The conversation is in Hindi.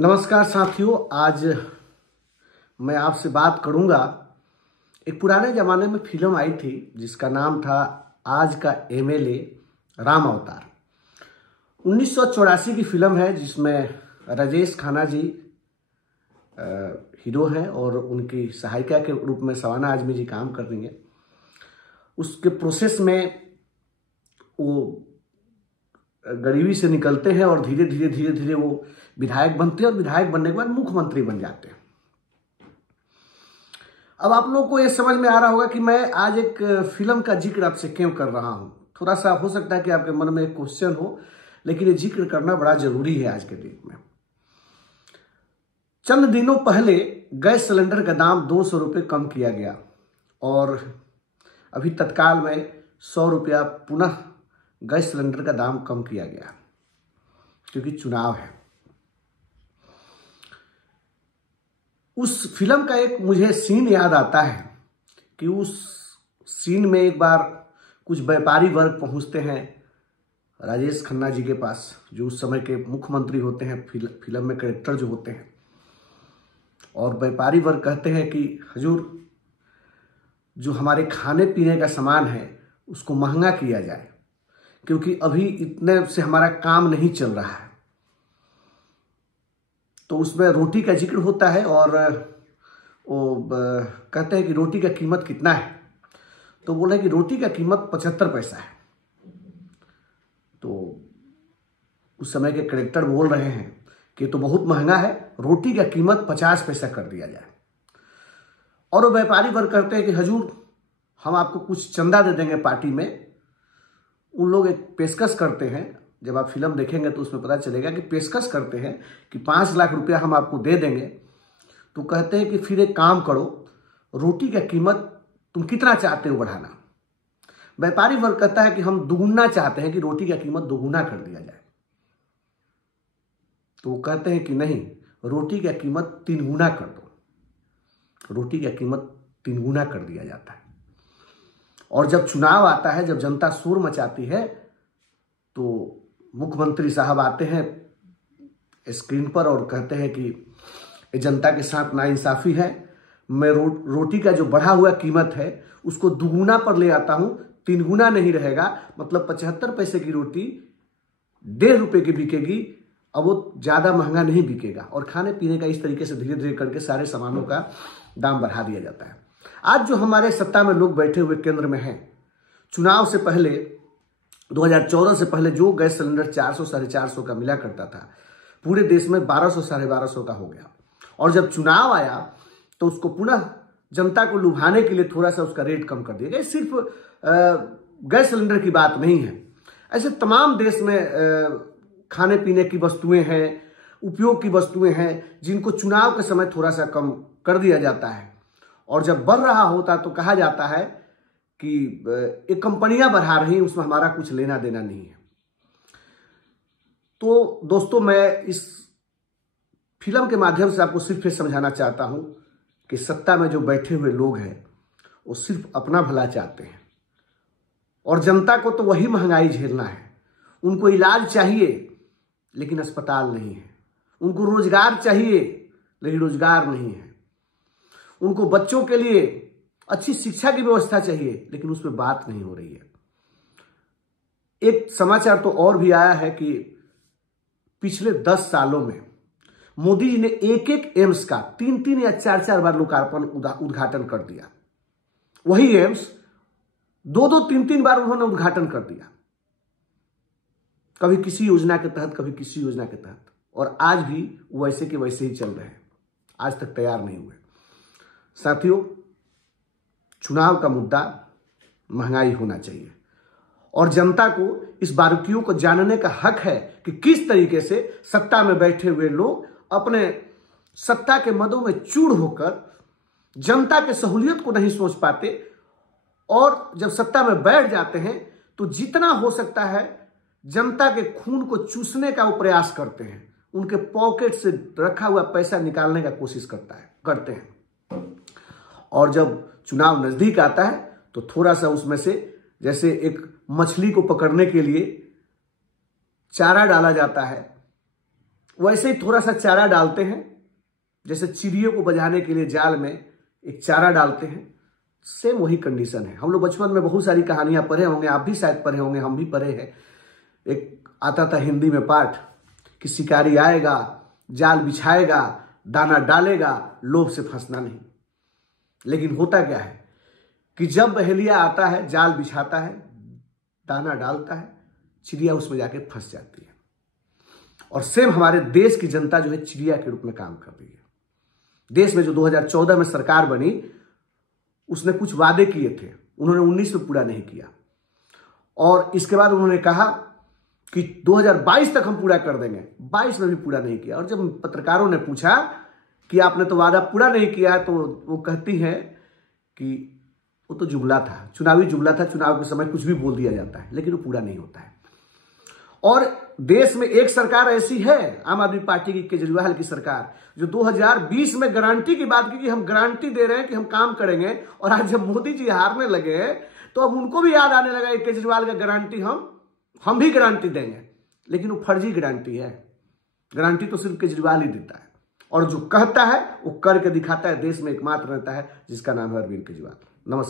नमस्कार साथियों, आज मैं आपसे बात करूंगा। एक पुराने ज़माने में फिल्म आई थी जिसका नाम था आज का एमएलए राम अवतार। 1984 की फिल्म है जिसमें राजेश खन्ना जी हीरो हैं और उनकी सहायिका के रूप में सवाना आजमी जी काम कर रही हैं। उसके प्रोसेस में वो गरीबी से निकलते हैं और धीरे धीरे वो विधायक बनते हैं और विधायक बनने के बाद मुख्यमंत्री बन जाते हैं। अब आप लोगों को ये समझ में आ रहा होगा कि मैं आज एक फिल्म का जिक्र आपसे क्यों कर रहा हूं। थोड़ा सा हो सकता है कि आपके मन में एक क्वेश्चन हो, लेकिन ये जिक्र करना बड़ा जरूरी है आज के दिन में। चंद दिनों पहले गैस सिलेंडर का दाम 200 रुपये कम किया गया और अभी तत्काल में 100 रुपया पुनः गैस सिलेंडर का दाम कम किया गया, क्योंकि चुनाव है। उस फिल्म का एक मुझे सीन याद आता है कि उस सीन में एक बार कुछ व्यापारी वर्ग पहुंचते हैं राजेश खन्ना जी के पास, जो उस समय के मुख्यमंत्री होते हैं, फिल्म में कैरेक्टर जो होते हैं। और व्यापारी वर्ग कहते हैं कि हजूर, जो हमारे खाने पीने का सामान है उसको महंगा किया जाए, क्योंकि अभी इतने से हमारा काम नहीं चल रहा है। तो उसमें रोटी का जिक्र होता है और वो कहते हैं कि रोटी का कीमत कितना है, तो बोले कि रोटी का कीमत 75 पैसा है। तो उस समय के कैरेक्टर बोल रहे हैं कि तो बहुत महंगा है, रोटी का कीमत 50 पैसा कर दिया जाए। और वो व्यापारी वर्ग कहते हैं कि हजूर, हम आपको कुछ चंदा दे देंगे पार्टी में। उन लोग एक पेशकश करते हैं, जब आप फिल्म देखेंगे तो उसमें पता चलेगा कि पेशकश करते हैं कि 5 लाख रुपया हम आपको दे देंगे। तो कहते हैं कि फिर एक काम करो, रोटी का कीमत तुम कितना चाहते हो बढ़ाना। व्यापारी वर्ग कहता है कि हम दुगुना चाहते हैं, कि रोटी का कीमत दोगुना कर दिया जाए। तो वो कहते हैं कि नहीं, रोटी का कीमत 3 गुना कर दो। रोटी का कीमत 3 गुना कर दिया जाता है। और जब चुनाव आता है, जब जनता शोर मचाती है, तो मुख्यमंत्री साहब आते हैं स्क्रीन पर और कहते हैं कि जनता के साथ नाइंसाफी है। मैं रोटी का जो बढ़ा हुआ कीमत है उसको दुगुना पर ले आता हूं, 3 गुना नहीं रहेगा। मतलब 75 पैसे की रोटी 1.5 रुपये की बिकेगी। अब वो ज़्यादा महंगा नहीं बिकेगा। और खाने पीने का इस तरीके से धीरे धीरे करके सारे सामानों का दाम बढ़ा दिया जाता है। आज जो हमारे सत्ता में लोग बैठे हुए केंद्र में हैं, चुनाव से पहले 2014 से पहले जो गैस सिलेंडर 400 साढ़े 400 का मिला करता था, पूरे देश में 1200 साढ़े 1200 का हो गया। और जब चुनाव आया तो उसको पुनः जनता को लुभाने के लिए थोड़ा सा उसका रेट कम कर दिया गया। सिर्फ गैस सिलेंडर की बात नहीं है, ऐसे तमाम देश में खाने पीने की वस्तुएं हैं, उपयोग की वस्तुएं हैं, जिनको चुनाव के समय थोड़ा सा कम कर दिया जाता है। और जब बढ़ रहा होता तो कहा जाता है कि एक कंपनियां बढ़ा रही हैं, उसमें हमारा कुछ लेना देना नहीं है। तो दोस्तों, मैं इस फिल्म के माध्यम से आपको सिर्फ ये समझाना चाहता हूं कि सत्ता में जो बैठे हुए लोग हैं वो सिर्फ अपना भला चाहते हैं, और जनता को तो वही महंगाई झेलना है। उनको इलाज चाहिए लेकिन अस्पताल नहीं है, उनको रोजगार चाहिए लेकिन रोजगार नहीं है, उनको बच्चों के लिए अच्छी शिक्षा की व्यवस्था चाहिए लेकिन उस पर बात नहीं हो रही है। एक समाचार तो और भी आया है कि पिछले 10 सालों में मोदी जी ने एक एम्स का 3 या 4 बार लोकार्पण उद्घाटन कर दिया। वही एम्स 2 3 बार उन्होंने उद्घाटन कर दिया, कभी किसी योजना के तहत, कभी किसी योजना के तहत। और आज भी वैसे के वैसे ही चल रहे हैं, आज तक तैयार नहीं हुए। साथियों, चुनाव का मुद्दा महंगाई होना चाहिए और जनता को इस बारीकियों को जानने का हक है कि किस तरीके से सत्ता में बैठे हुए लोग अपने सत्ता के मदों में चूर होकर जनता के सहूलियत को नहीं सोच पाते, और जब सत्ता में बैठ जाते हैं तो जितना हो सकता है जनता के खून को चूसने का वो प्रयास करते हैं, उनके पॉकेट से रखा हुआ पैसा निकालने का कोशिश करते हैं। और जब चुनाव नजदीक आता है तो थोड़ा सा उसमें से, जैसे एक मछली को पकड़ने के लिए चारा डाला जाता है, वैसे ही थोड़ा सा चारा डालते हैं, जैसे चिड़ियों को बजाने के लिए जाल में एक चारा डालते हैं, सेम वही कंडीशन है। हम लोग बचपन में बहुत सारी कहानियां पढ़े होंगे, आप भी शायद पढ़े होंगे, हम भी पढ़े हैं। एक आता था हिंदी में पाठ कि शिकारी आएगा, जाल बिछाएगा, दाना डालेगा, लोभ से फंसना नहीं। लेकिन होता क्या है कि जब बहेलिया आता है, जाल बिछाता है, दाना डालता है, चिड़िया उसमें जाके फंस जाती है। और सेम हमारे देश की जनता जो है चिड़िया के रूप में काम कर रही है। देश में जो 2014 में सरकार बनी, उसने कुछ वादे किए थे, उन्होंने 19 में पूरा नहीं किया। और इसके बाद उन्होंने कहा कि 2022 तक हम पूरा कर देंगे, 22 में भी पूरा नहीं किया। और जब पत्रकारों ने पूछा कि आपने तो वादा पूरा नहीं किया, तो वो कहती है कि वो तो जुमला था, चुनावी जुमला था, चुनाव के समय कुछ भी बोल दिया जाता है, लेकिन वो पूरा नहीं होता है। और देश में एक सरकार ऐसी है, आम आदमी पार्टी की, केजरीवाल की सरकार, जो 2020 में गारंटी की बात की कि हम गारंटी दे रहे हैं कि हम काम करेंगे। और आज जब मोदी जी हारने लगे तो अब उनको भी याद आने लगा केजरीवाल का गारंटी हम भी गारंटी देंगे, लेकिन वो फर्जी गारंटी है। गारंटी तो सिर्फ केजरीवाल ही देता है, और जो कहता है वो करके दिखाता है। देश में एकमात्र रहता है जिसका नाम है अरविंद केजरीवाल। नमस्कार।